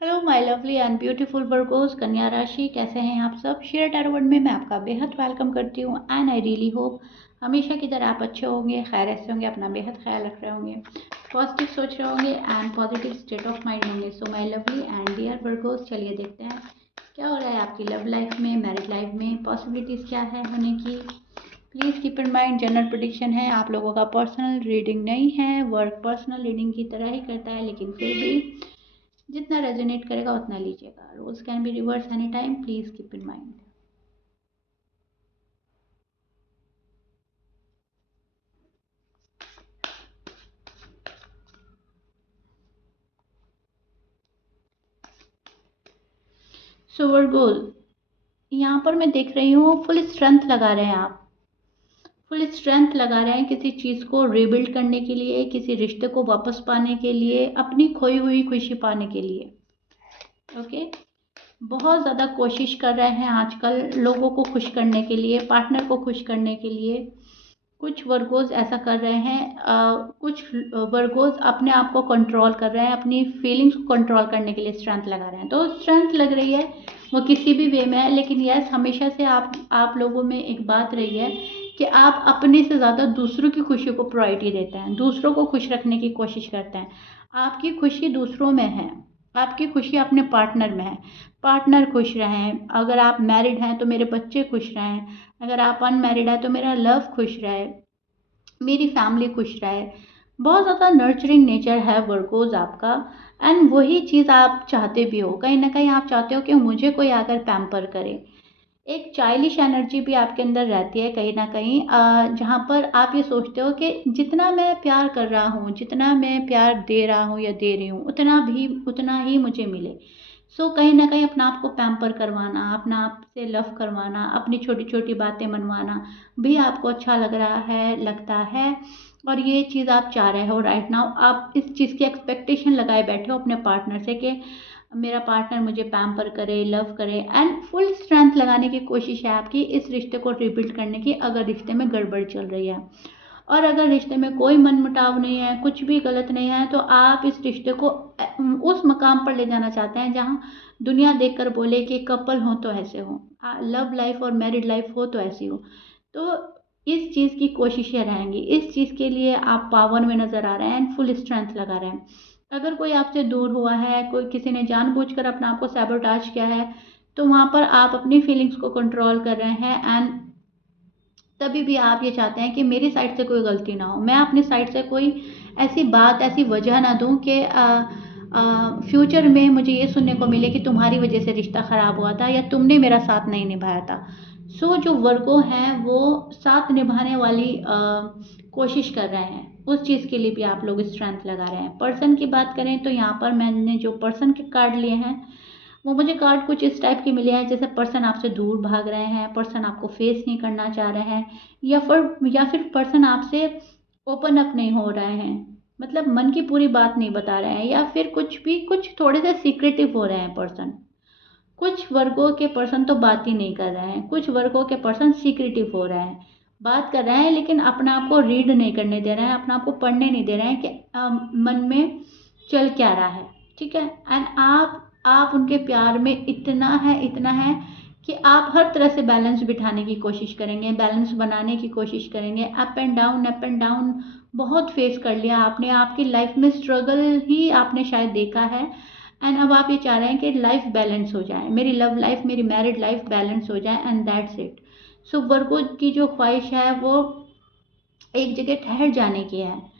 Hello my lovely and beautiful Virgo's कन्या राशि, कैसे हैं आप सब। शेयर टैरो वर्ल्ड में मैं आपका बेहद वेलकम करती हूँ एंड आई रियली होप हमेशा की तरह आप अच्छे होंगे, खैरियत से होंगे, अपना बेहद ख्याल रख रहे होंगे, पॉजिटिव सोच रहे होंगे and positive state of mind होंगे। So my lovely and dear Virgos, चलिए देखते हैं क्या हो रहा है आपकी लव लाइफ में, मैरिड लाइफ में, पॉसिबिलिटीज़ क्या है होने की। Please keep in mind general prediction है, आप लोगों का पर्सनल रीडिंग नहीं है। वर्क पर्सनल रीडिंग की तरह ही करता है, लेकिन फिर भी जितना रेजोनेट करेगा उतना लीजिएगा। Roles can be reverse any time, please keep in mind. So Virgo, यहाँ पर मैं देख रही हूँ फुल स्ट्रेंथ लगा रहे हैं आप, फुल स्ट्रेंथ लगा रहे हैं किसी चीज़ को रिबिल्ड करने के लिए, किसी रिश्ते को वापस पाने के लिए, अपनी खोई हुई खुशी पाने के लिए। ओके, बहुत ज़्यादा कोशिश कर रहे हैं आजकल लोगों को खुश करने के लिए, पार्टनर को खुश करने के लिए। कुछ वर्गोज ऐसा कर रहे हैं, कुछ वर्गोज अपने आप को कंट्रोल कर रहे हैं, अपनी फीलिंग्स को कंट्रोल करने के लिए स्ट्रेंथ लगा रहे हैं। तो स्ट्रेंथ लग रही है वो किसी भी वे में है, लेकिन यस, हमेशा से आप लोगों में एक बात रही है कि आप अपने से ज़्यादा दूसरों की खुशी को प्रायोरिटी देते हैं, दूसरों को खुश रखने की कोशिश करते हैं। आपकी खुशी दूसरों में है, आपकी खुशी अपने पार्टनर में है। पार्टनर खुश रहें, अगर आप मैरिड हैं तो मेरे बच्चे खुश रहें, अगर आप अनमैरिड है तो मेरा लव खुश रहे, मेरी फैमिली खुश रहे। बहुत ज़्यादा नर्चरिंग नेचर है वर्गोज आपका, एंड वही चीज़ आप चाहते भी हो। कहीं ना कहीं आप चाहते हो कि मुझे कोई आकर पैम्पर करे। एक चाइल्डिश एनर्जी भी आपके अंदर रहती है कहीं ना कहीं, जहाँ पर आप ये सोचते हो कि जितना मैं प्यार कर रहा हूँ, जितना मैं प्यार दे रहा हूँ या दे रही हूँ, उतना ही मुझे मिले। सो कहीं ना कहीं अपना आप को पैम्पर करवाना, अपना आप से लव करवाना, अपनी छोटी छोटी बातें मनवाना भी आपको अच्छा लग रहा है, लगता है। और ये चीज़ आप चाह रहे हो राइट नाउ, आप इस चीज़ की एक्सपेक्टेशन लगाए बैठे हो अपने पार्टनर से कि मेरा पार्टनर मुझे पैम्पर करे, लव करे, एंड फुल स्ट्रेंथ लगाने की कोशिश है आपकी इस रिश्ते को रिबिल्ड करने की, अगर रिश्ते में गड़बड़ चल रही है। और अगर रिश्ते में कोई मनमुटाव नहीं है, कुछ भी गलत नहीं है, तो आप इस रिश्ते को उस मकाम पर ले जाना चाहते हैं जहाँ दुनिया देखकर बोले कि कपल हो तो ऐसे हो, लव लाइफ और मैरिड लाइफ हो तो ऐसी हो। तो इस चीज़ की कोशिशें रहेंगी, इस चीज़ के लिए आप पावर में नज़र आ रहे हैं एंड फुल स्ट्रेंथ लगा रहे हैं। अगर कोई आपसे दूर हुआ है, कोई किसी ने जानबूझकर अपना आपको सैबोटाज किया है, तो वहाँ पर आप अपनी फीलिंग्स को कंट्रोल कर रहे हैं एंड तभी भी आप ये चाहते हैं कि मेरी साइड से कोई गलती ना हो, मैं अपनी साइड से कोई ऐसी बात, ऐसी वजह ना दूं कि फ्यूचर में मुझे ये सुनने को मिले कि तुम्हारी वजह से रिश्ता ख़राब हुआ था या तुमने मेरा साथ नहीं निभाया था। सो जो वर्गो हैं वो साथ निभाने वाली कोशिश कर रहे हैं, उस चीज़ के लिए भी आप लोग स्ट्रेंथ लगा रहे हैं। पर्सन की बात करें तो यहाँ पर मैंने जो पर्सन के कार्ड लिए हैं वो मुझे कार्ड कुछ इस टाइप के मिले हैं, जैसे पर्सन आपसे दूर भाग रहे हैं, पर्सन आपको फेस नहीं करना चाह रहे हैं, या फिर पर्सन आपसे ओपन अप नहीं हो रहे हैं, मतलब मन की पूरी बात नहीं बता रहे हैं, या फिर कुछ भी, कुछ थोड़े से सीक्रेटिव हो रहे हैं पर्सन। कुछ वर्गों के पर्सन तो बात ही नहीं कर रहे हैं, कुछ वर्गों के पर्सन सीक्रेटिव हो रहे हैं, बात कर रहे हैं लेकिन अपना आप को रीड नहीं करने दे रहे हैं, अपना आप को पढ़ने नहीं दे रहे हैं कि मन में चल क्या रहा है। ठीक है, एंड आप उनके प्यार में इतना है कि आप हर तरह से बैलेंस बिठाने की कोशिश करेंगे, बैलेंस बनाने की कोशिश करेंगे। अप एंड डाउन बहुत फेस कर लिया आपने, आपकी लाइफ में स्ट्रगल ही आपने शायद देखा है, एंड अब आप ये चाह रहे हैं कि लाइफ बैलेंस हो जाए, मेरी लव लाइफ, मेरी मैरिड लाइफ बैलेंस हो जाए, एंड दैट्स इट। सो वर्गो की जो ख्वाहिश है वो एक जगह ठहर जाने की है।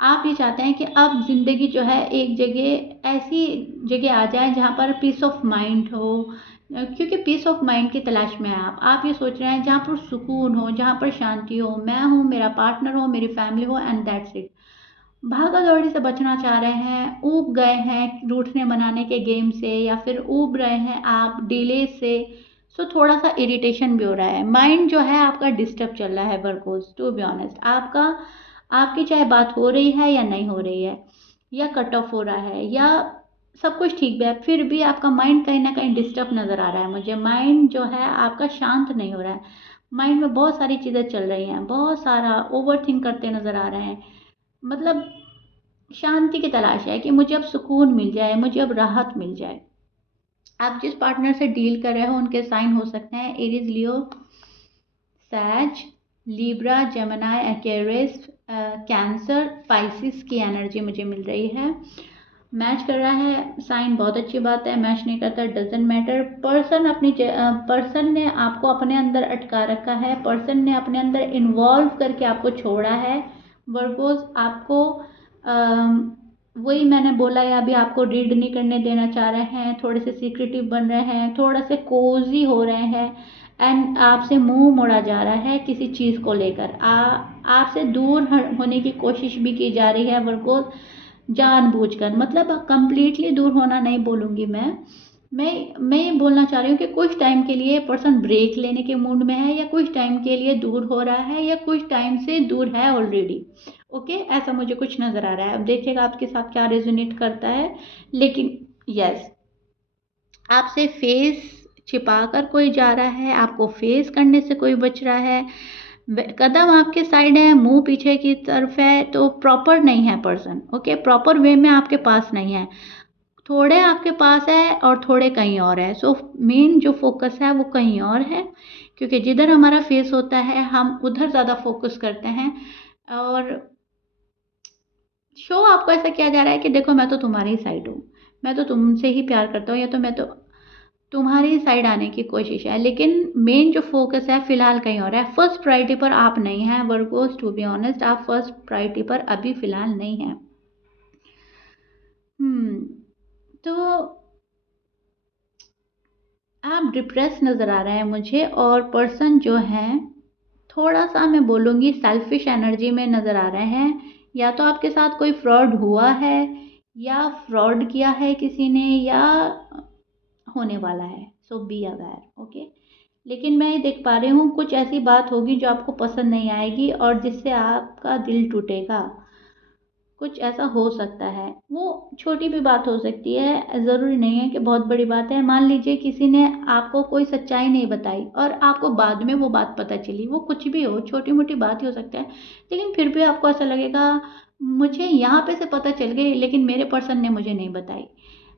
आप ये चाहते हैं कि अब ज़िंदगी जो है एक जगह, ऐसी जगह आ जाए जहाँ पर पीस ऑफ माइंड हो, क्योंकि पीस ऑफ माइंड की तलाश में हैं आप ये सोच रहे हैं जहाँ पर सुकून हो, जहाँ पर शांति हो, मैं हूँ, मेरा पार्टनर हो, मेरी फैमिली हो, एंड दैट्स इट। भागा दौड़ी से बचना चाह रहे हैं, ऊब गए हैं रूठने मनाने के गेम से, या फिर ऊब रहे हैं आप डिले से। सो थोड़ा सा इरिटेशन भी हो रहा है, माइंड जो है आपका डिस्टर्ब चल रहा है वर्कोस, टू बी ऑनेस्ट। आपकी चाहे बात हो रही है या नहीं हो रही है, या कट ऑफ हो रहा है, या सब कुछ ठीक भी है, फिर भी आपका माइंड कहीं ना कहीं डिस्टर्ब नज़र आ रहा है मुझे। माइंड जो है आपका शांत नहीं हो रहा है, माइंड में बहुत सारी चीज़ें चल रही हैं, बहुत सारा ओवर थिंक करते नज़र आ रहे हैं। मतलब शांति की तलाश है कि मुझे अब सुकून मिल जाए, मुझे अब राहत मिल जाए। आप जिस पार्टनर से डील कर रहे हो उनके साइन हो सकते हैं Aries, Leo, Sag, Libra, Gemini, Aquarius, Cancer, Pisces की एनर्जी मुझे मिल रही है। मैच कर रहा है साइन, बहुत अच्छी बात है। मैच नहीं करता, डजेंट मैटर। पर्सन ने आपको अपने अंदर अटका रखा है, पर्सन ने अपने अंदर इन्वॉल्व करके आपको छोड़ा है। वर्गोस आपको वही मैंने बोला है, अभी आपको रीड नहीं करने देना चाह रहे हैं, थोड़े से सीक्रेटिव बन रहे हैं, थोड़ा से कोजी हो रहे हैं, एंड आपसे मुंह मोड़ा जा रहा है किसी चीज़ को लेकर। आपसे दूर होने की कोशिश भी की जा रही है वर्गोस, जानबूझकर। मतलब कंप्लीटली दूर होना नहीं बोलूँगी मैं ये बोलना चाह रही हूँ कि कुछ टाइम के लिए पर्सन ब्रेक लेने के मूड में है, या कुछ टाइम के लिए दूर हो रहा है, या कुछ टाइम से दूर है ऑलरेडी। ओके, ऐसा मुझे कुछ नज़र आ रहा है। अब देखिएगा आपके साथ क्या रेजोनेट करता है। लेकिन यस, आपसे फेस छिपा कर कोई जा रहा है, आपको फेस करने से कोई बच रहा है, कदम आपके साइड है, मुंह पीछे की तरफ है, तो प्रॉपर नहीं है पर्सन। ओके, प्रॉपर वे में आपके पास नहीं है, थोड़े आपके पास है और थोड़े कहीं और है। सो मेन जो फोकस है वो कहीं और है, क्योंकि जिधर हमारा फेस होता है हम उधर ज़्यादा फोकस करते हैं। और शो आपको ऐसा किया जा रहा है कि देखो मैं तो तुम्हारी ही साइड हूँ, मैं तो तुमसे ही प्यार करता हूँ, या तो मैं तो तुम्हारी साइड आने की कोशिश है। लेकिन मेन जो फोकस है फिलहाल कहीं और है। फर्स्ट प्रायोरिटी पर आप नहीं हैं वर्गोस, टू बी ऑनेस्ट, आप फर्स्ट प्रायोरिटी पर अभी फिलहाल नहीं हैं। तो आप डिप्रेस नज़र आ रहे हैं मुझे, और पर्सन जो है थोड़ा सा मैं बोलूँगी सेल्फिश एनर्जी में नज़र आ रहे हैं। या तो आपके साथ कोई फ्रॉड हुआ है, या फ्रॉड किया है किसी ने, या होने वाला है। सो बी अवेयर। ओके, लेकिन मैं ये देख पा रही हूँ कुछ ऐसी बात होगी जो आपको पसंद नहीं आएगी और जिससे आपका दिल टूटेगा। कुछ ऐसा हो सकता है, वो छोटी भी बात हो सकती है, ज़रूरी नहीं है कि बहुत बड़ी बात है। मान लीजिए किसी ने आपको कोई सच्चाई नहीं बताई और आपको बाद में वो बात पता चली, वो कुछ भी हो, छोटी मोटी बात ही हो सकता है, लेकिन फिर भी आपको ऐसा लगेगा मुझे यहाँ पे से पता चल गई, लेकिन मेरे पर्सन ने मुझे नहीं बताई।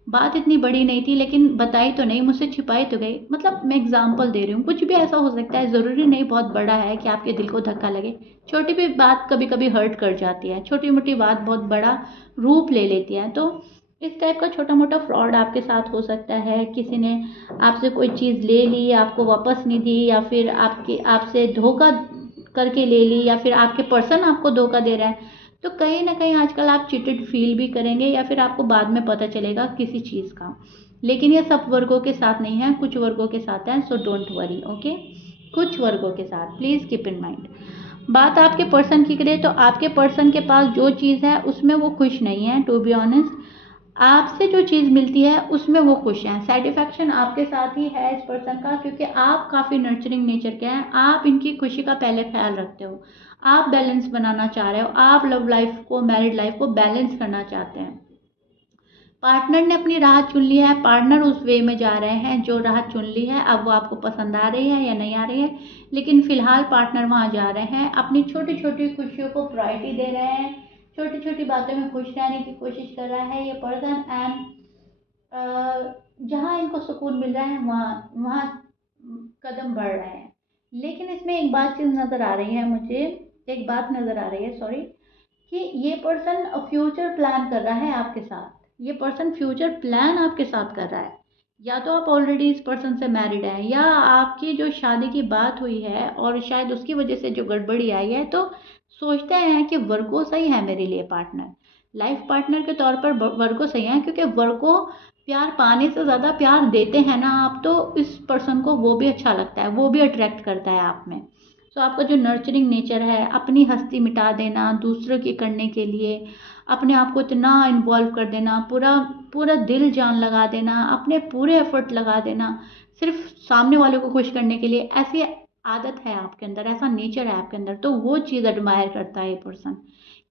बात इतनी बड़ी नहीं थी लेकिन बताई तो नहीं, मुझसे छिपाई तो गई। मतलब मैं एग्जांपल दे रही हूँ, कुछ भी ऐसा हो सकता है, ज़रूरी नहीं बहुत बड़ा है कि आपके दिल को धक्का लगे। छोटी भी बात कभी कभी हर्ट कर जाती है, छोटी मोटी बात बहुत बड़ा रूप ले लेती है। तो इस टाइप का छोटा मोटा फ्रॉड आपके साथ हो सकता है। किसी ने आपसे कोई चीज़ ले ली, आपको वापस नहीं दी, या फिर आपसे धोखा करके ले ली, या फिर आपके पर्सन आपको धोखा दे रहा है। तो कहीं ना कहीं आजकल आप चिटेड फील भी करेंगे, या फिर आपको बाद में पता चलेगा किसी चीज़ का। लेकिन ये सब वर्गों के साथ नहीं है, कुछ वर्गों के साथ है। So don't worry. ओके, कुछ वर्गों के साथ प्लीज़ कीप इन माइंड। बात आपके पर्सन की करें तो आपके पर्सन के पास जो चीज़ है उसमें वो खुश नहीं है, टू बी ऑनेस्ट। आपसे जो चीज़ मिलती है उसमें वो खुश हैं। सेटिस्फैक्शन आपके साथ ही है इस पर्सन का, क्योंकि आप काफ़ी नर्चरिंग नेचर के हैं, आप इनकी खुशी का पहले ख्याल रखते हो, आप बैलेंस बनाना चाह रहे हो, आप लव लाइफ को, मैरिड लाइफ को बैलेंस करना चाहते हैं। पार्टनर ने अपनी राह चुन लिया है, पार्टनर उस वे में जा रहे हैं जो राह चुन ली है। अब वो आपको पसंद आ रही है या नहीं आ रही है, लेकिन फिलहाल पार्टनर वहाँ जा रहे हैं, अपनी छोटी छोटी खुशियों को प्रायोरिटी दे रहे हैं, छोटी छोटी बातों में खुश रहने की कोशिश कर रहा है ये पर्सन। एंड जहाँ इनको सुकून मिल रहा है वहाँ वहाँ कदम बढ़ रहे हैं। लेकिन इसमें एक बात चीज़ नज़र आ रही है मुझे, एक बात नज़र आ रही है, सॉरी, कि ये पर्सन फ्यूचर प्लान कर रहा है आपके साथ। ये पर्सन फ्यूचर प्लान आपके साथ कर रहा है। या तो आप ऑलरेडी इस पर्सन से मैरिड हैं, या आपकी जो शादी की बात हुई है और शायद उसकी वजह से जो गड़बड़ी आई है, तो सोचते हैं कि वर्गो सही है मेरे लिए पार्टनर, लाइफ पार्टनर के तौर पर वर्गो सही है। क्योंकि वर्गो प्यार पाने से ज़्यादा प्यार देते हैं ना आप, तो इस पर्सन को वो भी अच्छा लगता है, वो भी अट्रैक्ट करता है आप में। सो आपका जो नर्चरिंग नेचर है, अपनी हस्ती मिटा देना दूसरों की करने के लिए, अपने आप को इतना इन्वॉल्व कर देना, पूरा पूरा दिल जान लगा देना, अपने पूरे एफर्ट लगा देना सिर्फ सामने वाले को खुश करने के लिए, ऐसी आदत है आपके अंदर, ऐसा नेचर है आपके अंदर। तो वो चीज़ एडमायर करता है ये पर्सन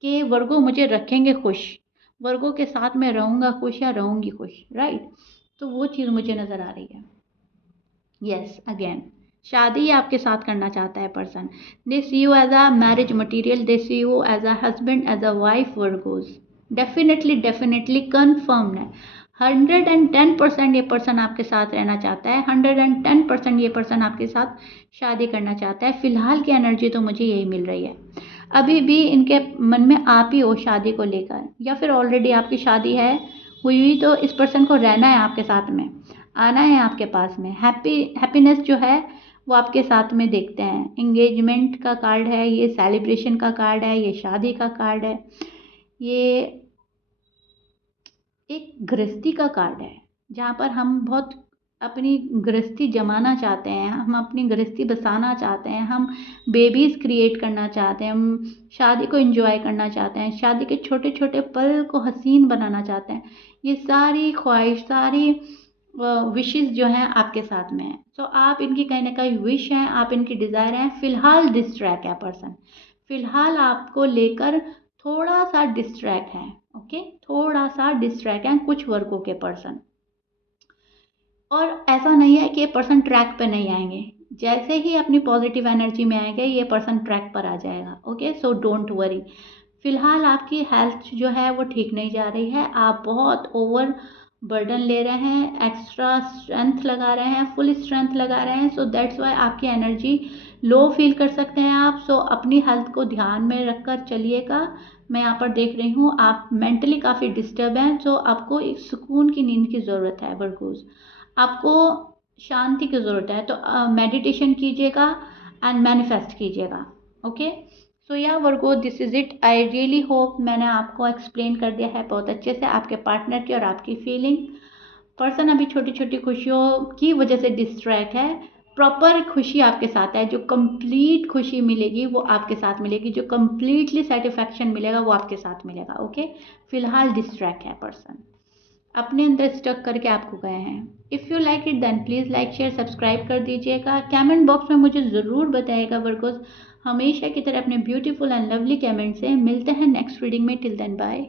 कि वर्गो मुझे रखेंगे खुश, वर्गों के साथ मैं रहूँगा खुश या रहूँगी खुश, राइट। तो वो चीज़ मुझे नज़र आ रही है। यस, अगेन शादी आपके साथ करना चाहता है person. They see you as a marriage material, they see you as a husband, as a wife Virgos. Definitely definitely confirm है। 110% ये पर्सन आपके साथ रहना चाहता है। 110% ये पर्सन आपके साथ शादी करना चाहता है। फिलहाल की एनर्जी तो मुझे यही मिल रही है। अभी भी इनके मन में आप ही हो शादी को लेकर, या फिर ऑलरेडी आपकी शादी है हुई तो इस पर्सन को रहना है आपके साथ में, आना है आपके पास में। हैप्पीनेस जो है वो आपके साथ में देखते हैं। एंगेजमेंट का कार्ड है ये, सेलिब्रेशन का कार्ड है ये, शादी का कार्ड है ये, एक गृहस्थी का कार्ड है जहाँ पर हम बहुत अपनी गृहस्थी जमाना चाहते हैं, हम अपनी गृहस्थी बसाना चाहते हैं, हम बेबीज़ क्रिएट करना चाहते हैं, हम शादी को एंजॉय करना चाहते हैं, शादी के छोटे छोटे पल को हसीन बनाना चाहते हैं। ये सारी ख्वाहिश, सारी विशेस जो हैं आपके साथ में है। तो आप इनकी कहीं ना कहीं विश हैं, आप इनकी डिज़ायर हैं। फिलहाल डिस्ट्रैक्ट है पर्सन, फिलहाल आपको लेकर थोड़ा सा डिस्ट्रैक्ट है। ओके, थोड़ा सा डिस्ट्रैक्ट है कुछ वर्गों के पर्सन। और ऐसा नहीं है कि ये पर्सन ट्रैक पे नहीं आएंगे, जैसे ही अपनी पॉजिटिव एनर्जी में आएंगे ये पर्सन ट्रैक पर आ जाएगा। Okay, so don't worry. फिलहाल आपकी हेल्थ जो है वो ठीक नहीं जा रही है, आप बहुत ओवर बर्डन ले रहे हैं, एक्स्ट्रा स्ट्रेंथ लगा रहे हैं, फुल स्ट्रेंथ लगा रहे हैं। सो दैट्स वाई आपकी एनर्जी लो फील कर सकते हैं आप। सो अपनी हेल्थ को ध्यान में रखकर चलिएगा। मैं यहाँ पर देख रही हूँ आप मेंटली काफ़ी डिस्टर्ब हैं, तो आपको एक सुकून की नींद की ज़रूरत है वर्गोस, आपको शांति की ज़रूरत है। तो मेडिटेशन कीजिएगा एंड मैनिफेस्ट कीजिएगा। Okay, so ya Virgo, this is it. I really hope मैंने आपको एक्सप्लेन कर दिया है बहुत अच्छे से आपके पार्टनर की और आपकी फीलिंग। पर्सन अभी छोटी छोटी खुशियों की वजह से डिस्ट्रैक्ट है, प्रॉपर खुशी आपके साथ है, जो कंप्लीट खुशी मिलेगी वो आपके साथ मिलेगी, जो कंप्लीटली सेटिस्फैक्शन मिलेगा वो आपके साथ मिलेगा। ओके, फिलहाल डिस्ट्रैक्ट है पर्सन, अपने अंदर स्टक करके आपको गए हैं। If you like it then please like share subscribe कर दीजिएगा। कमेंट बॉक्स में मुझे ज़रूर बताइएगा वर्गोस, हमेशा की तरह अपने ब्यूटीफुल एंड लवली कमेंट से। मिलते हैं नेक्स्ट रीडिंग में, टिल देन बाय।